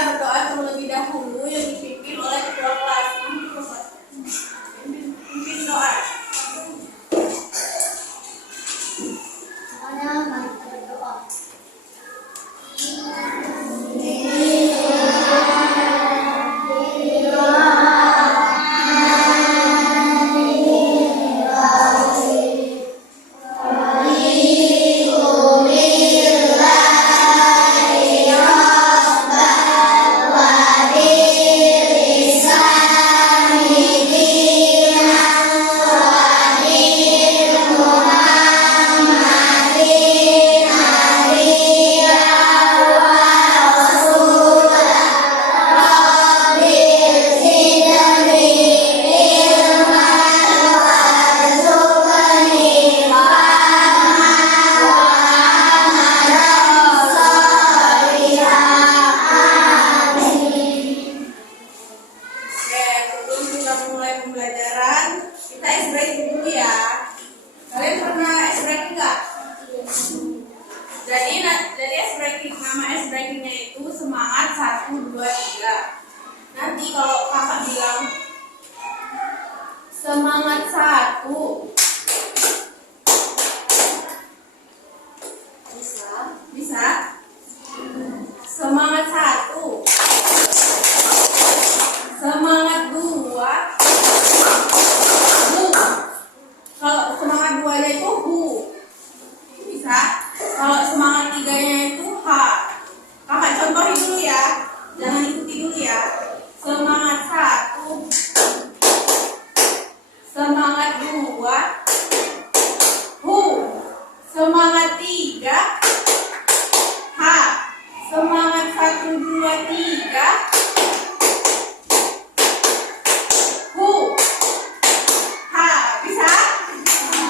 berdoa terlebih dahulu yang dipimpin oleh ketua kelas. Pimpin doa. Semuanya mari kita berdoa. Jadi nama ice breakingnya itu semangat 1, 2, 3. Nanti kalau kakak bilang semangat 1, bisa. Semangat 1, semangat 2, bu. Kalau semangat 2-nya itu bu, bisa. Kalau semangat 3-nya itu H. Kakak contohin dulu ya, jangan ikuti dulu ya. Semangat 1, semangat 2, hu. Semangat 3, H. Semangat 1, 2, 3, hu. H. Bisa?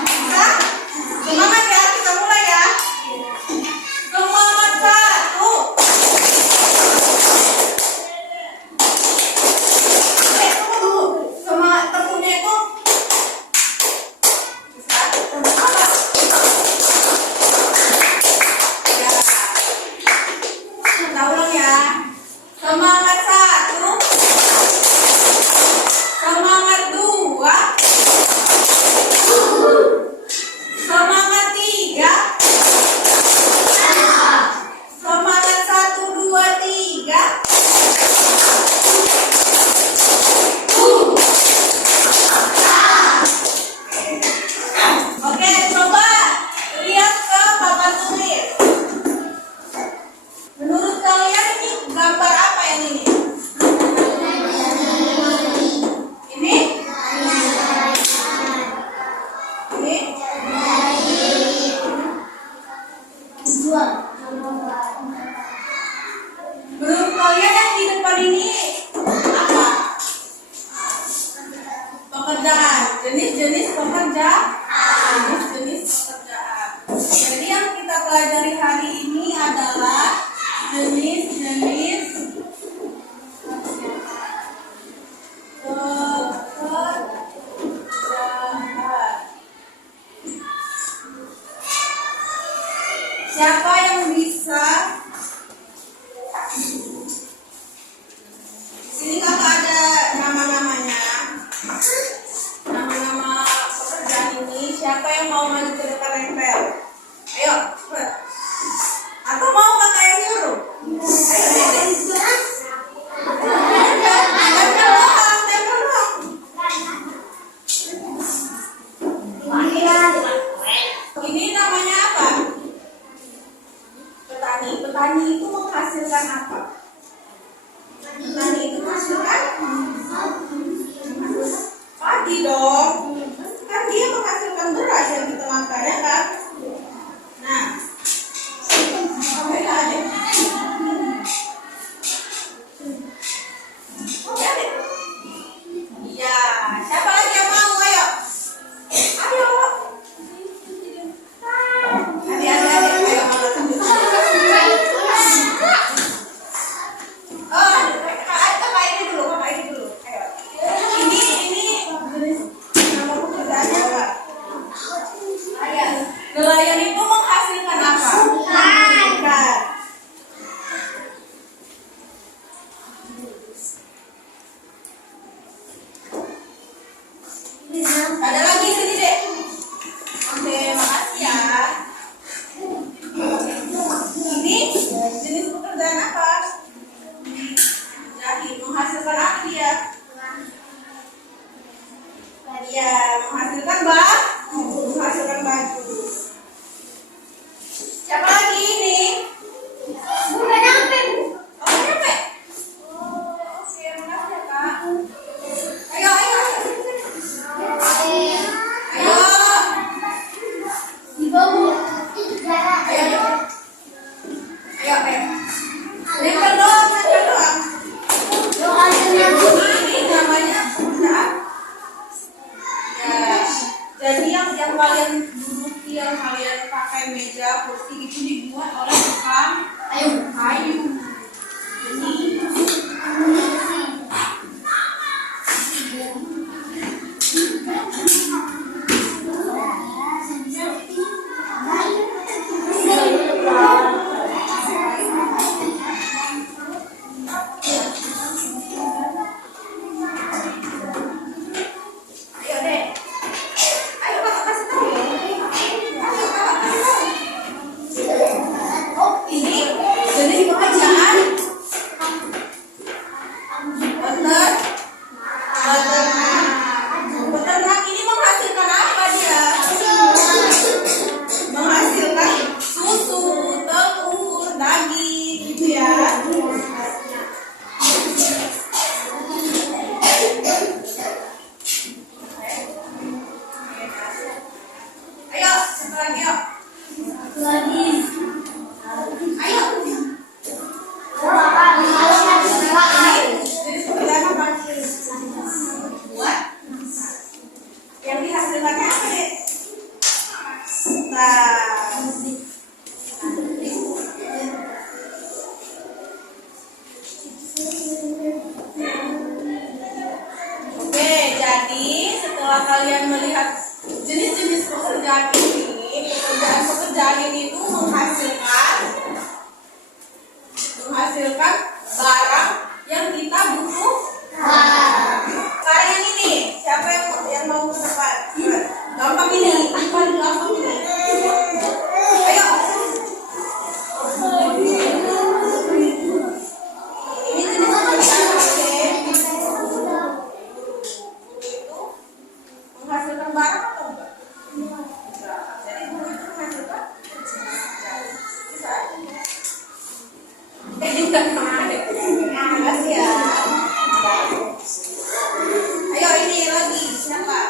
Bisa? Semangat ya, kita mulai ya. Semangat 1. Tunggu dulu. Semangat tepungnya itu bisa. Ya. Kita ulang ya. Semangat 1, semangat 2, semangat 3, semangat 1, 2, 3, Oke, coba lihat ke papan tulis. Menurut kalian ini gambar apa yang ini? Ini? Ini? Menurut kalian yang di depan ini apa? Pekerjaan. Jenis-jenis pekerjaan. Jenis-jenis pekerjaan. Jadi yang kita pelajari hari ini adalah jenis-jenis pekerjaan. Siapa yang bisa? Di sini kakak ada nama-namanya. Nama-nama pekerjaan ini. Siapa yang mau maju ke depan nempel? Ayo, cepat. Atau mau kakak yang nyuruh? Ayo, tempel doang. Ini namanya apa? Petani. Petani itu menghasilkan apa? Petani itu menghasilkan padi dong. Kan dia menghasilkan beras yang kita makan ya kan? Nah, beda deh. Oke deh. Iya, siapa lagi yang mau? Ayo. Ayo. Adik-adik, ayo. Oh, kalian melihat jenis-jenis pekerjaan ini, pekerjaan ini itu menghasilkan barang yang kita butuh. Sekarang yang ini, siapa yang mau ke depan? Gampang ini, paling gampang ini. Ayo. Ini jenis pekerjaan itu menghasilkan barang atau enggak? Jadi guru itu menghasilkan bisa. Juga kemarin. Makasih ya. Ayo ini lagi siapa?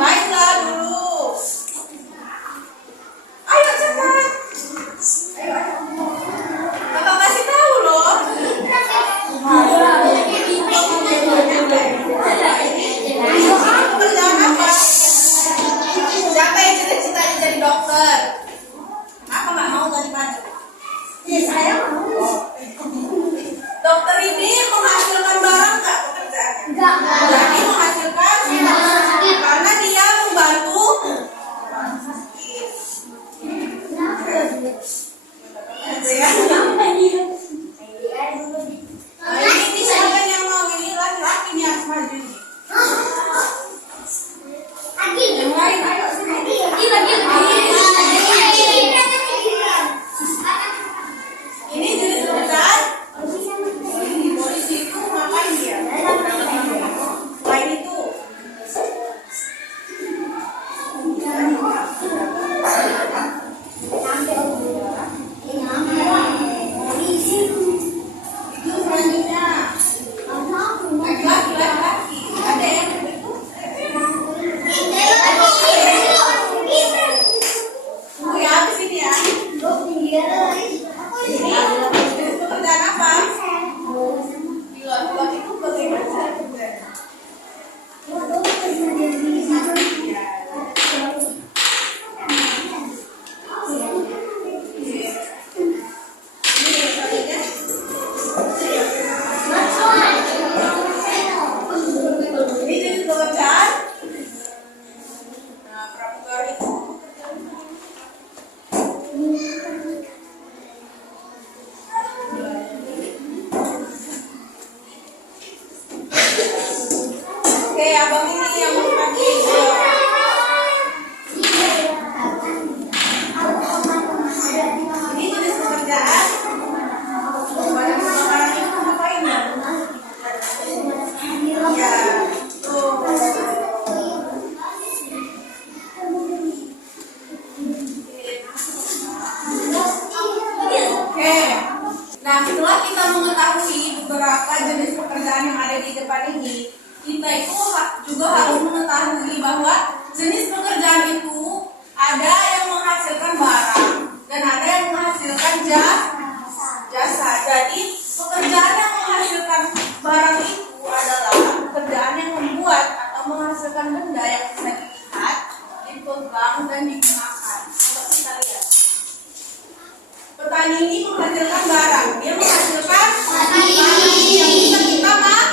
Baiklah dulu. Ayo cepat. Ayo. Kakak kasih tahu loh. Pekerjaan apa? Siapa yang cita-citanya jadi dokter? Apa nggak mau ganti baju? Ya saya mau. Dokter ini menghasilkan barang nggak pekerjaannya? Enggak. Jadi menghasilkan karena dia membantu orang sakit. Ini siapa yang mau ini laki-laki nih harus maju nih. Yang lain ayo sini. Ini jenis pekerjaan. Polisi itu ngapain dia? Selain itu. Itu selanjutnya. Laki-laki. Ada yang begitu? Tunggu ya, habis ini ya. Ini jenis pekerjaan apa? Pilot itu bagaimana cara kerjanya? Ini jenis pekerjaan. Nah, pramugari itu. Oke, abang ini yang mau pakai. Ini jenis pekerjaan. Barang-barang itu ngapain ya? Ya, tuh. Oke. Nah, setelah kita mengetahui beberapa jenis pekerjaan yang ada di depan ini, kita itu juga harus mengetahui bahwa jenis pekerjaan itu ada yang menghasilkan barang dan ada yang menghasilkan jasa. Jadi pekerjaan yang menghasilkan barang itu adalah pekerjaan yang membuat atau menghasilkan benda yang bisa dilihat, dipegang dan digunakan. Coba kita lihat. Petani ini menghasilkan barang, dia menghasilkan barang yang bisa kita makan.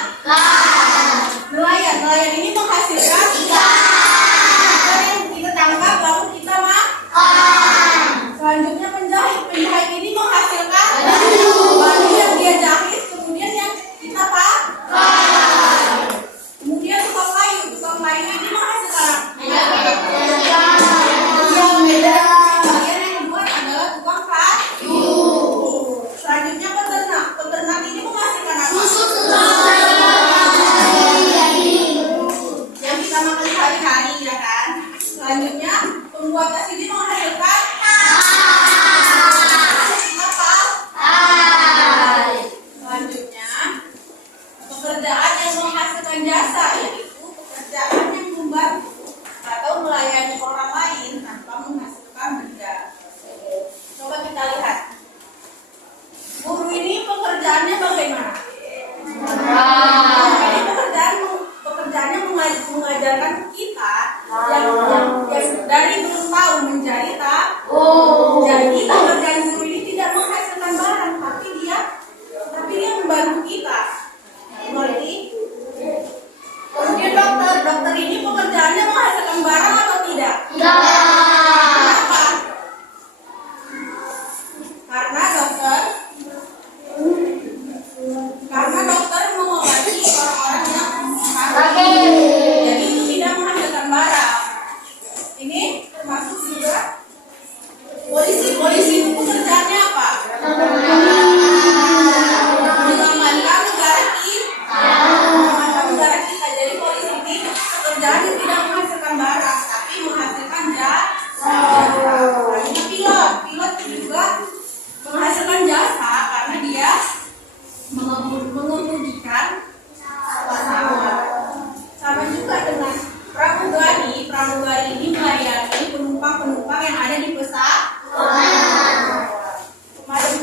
Nelayan ini menghasilkan ikan yang kita tangkap lalu kita makan. Selanjutnya penjahit ini menghasilkan baju yang dia jahit kemudian yang kita pakai. Kemudian tukang kayu ini menghasilkan bagian yang dibuat adalah tukang kayu. Selanjutnya peternak ini menghasilkan apa? Yang kita makan sehari-hari, ya kan? Selanjutnya pembuat tas ini menghasilkan apa? Selanjutnya pekerjaan yang menghasilkan jasa, yaitu pekerjaan yang membantu atau melayani orang lain tanpa menghasilkan benda. Coba kita lihat. Guru ini pekerjaannya bagaimana? Ini pekerjaannya mengajarkan kita yang dari belum tahu menjadi tahu. Jadi pekerjaan guru ini tidak menghasilkan barang, tapi dia membantu kita.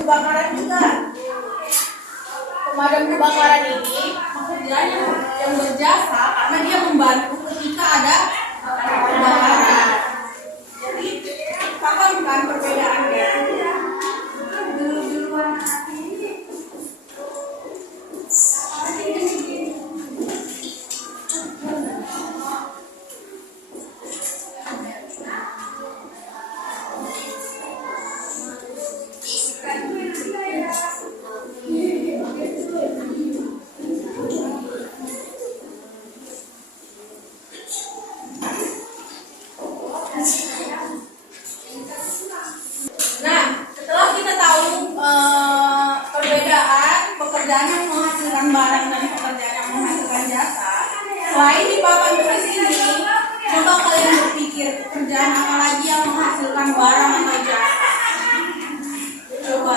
kebakaran juga. Pemadam kebakaran ini pekerjaannya yang berjasa karena dia membantu ketika ada kebakaran. Jadi paham kan perbedaannya? Nah, setelah kita tahu perbedaan pekerjaan yang menghasilkan barang dan pekerjaan yang menghasilkan jasa, selain di papan tulis ini, coba kalian berpikir pekerjaan apa lagi yang menghasilkan barang atau jasa? Coba.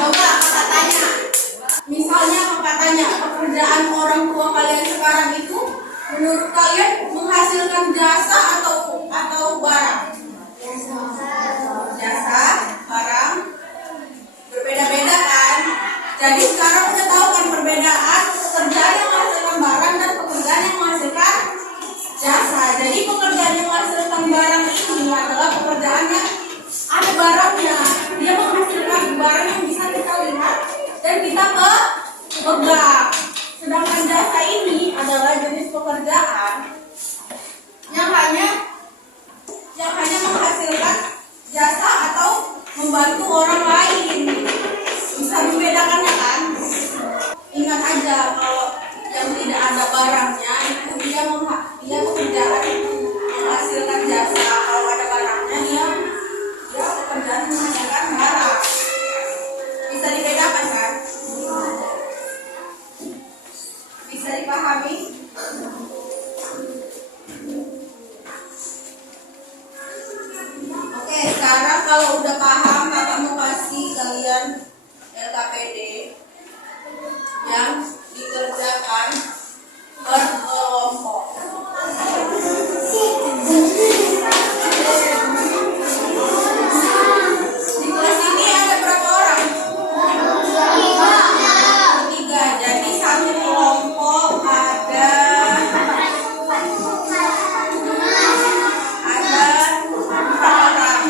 Coba kakak tanya. Misalnya kakak tanya, pekerjaan orang tua kalian sekarang itu menurut kalian menghasilkan jasa atau barang? Jasa, barang, berbeda-beda kan? Jadi sekarang udah tahu kan perbedaan pekerjaan yang menghasilkan barang dan pekerjaan yang menghasilkan jasa. Jadi pekerjaan yang menghasilkan barang ini adalah pekerjaan yang ada barangnya. Dia menghasilkan barang yang bisa kita lihat dan kita pegang. Sedangkan jasa ini adalah jenis pekerjaan yang hanya menghasilkan jasa atau membantu orang lain. Bisa membedakannya kan? Ingat aja kalau yang tidak ada barangnya itu dia pekerjaan menghasilkan jasa. Kalau ada barangnya dia pekerjaan menghasilkan barang. Bisa dibedakan kan? Bisa dipahami? Oke, sekarang kalau udah paham, kakak mau kasih kalian LKPD yang dikerjakan berkelompok. Di kelas ini ada berapa orang? Tiga. Jadi satu kelompok ada empat orang.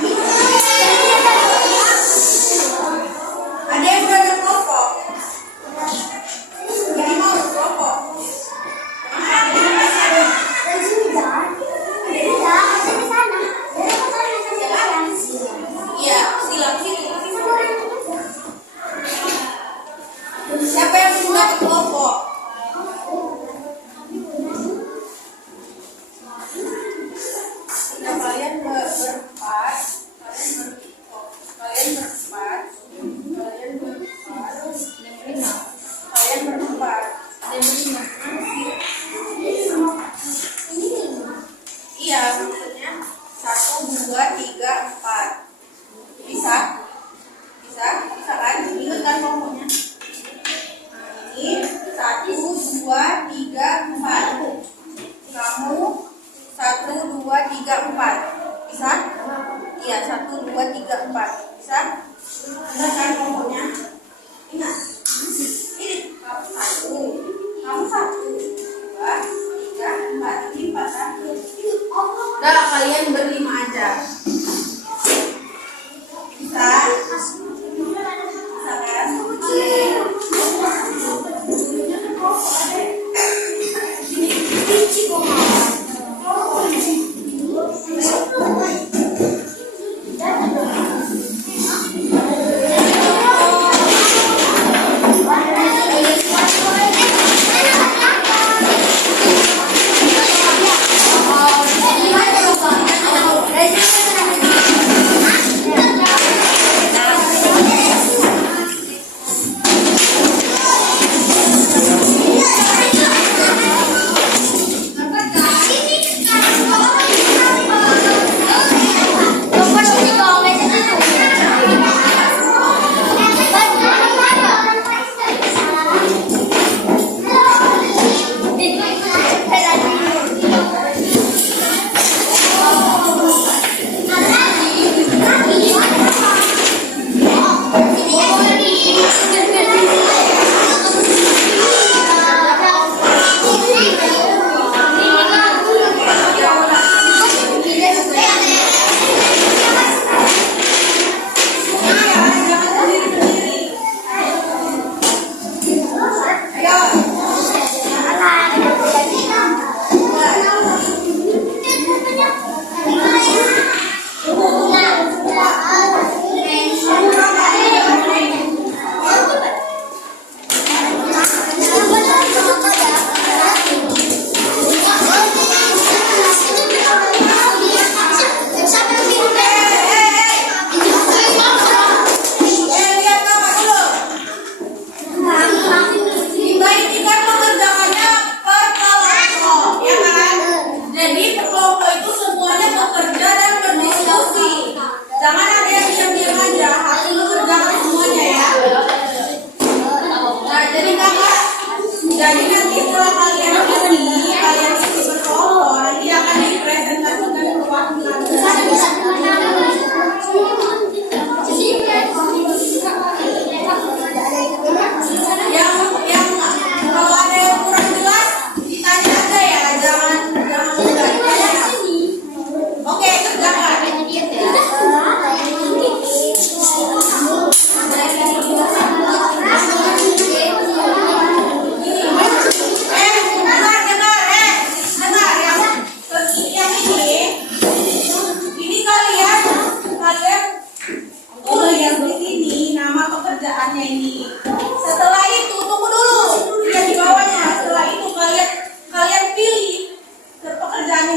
Ada yang berada kelompok. Jadi mau kelompok. Iya, silang sini. Siapa yang sudah ke kelompok? Nah, kalian berempat, kalian berempat. Iya, maksudnya 1, 2, 3, 4. Bisa? Bisa kan? Ingat kan kelompoknya? Nah, ini 1, 2, 3, 4. Kamu 1, 2, 3, 4. Bisa? Iya, 1, 2, 3, 4. Bisa? Ingat kan kelompoknya? Ingat? Ini kamu 1. Kamu 1, 2, 3, 4. Ini 4 kan? Udah, kalian berlima aja. Bisa? Bisa kan?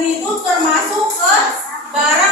itu termasuk ke barang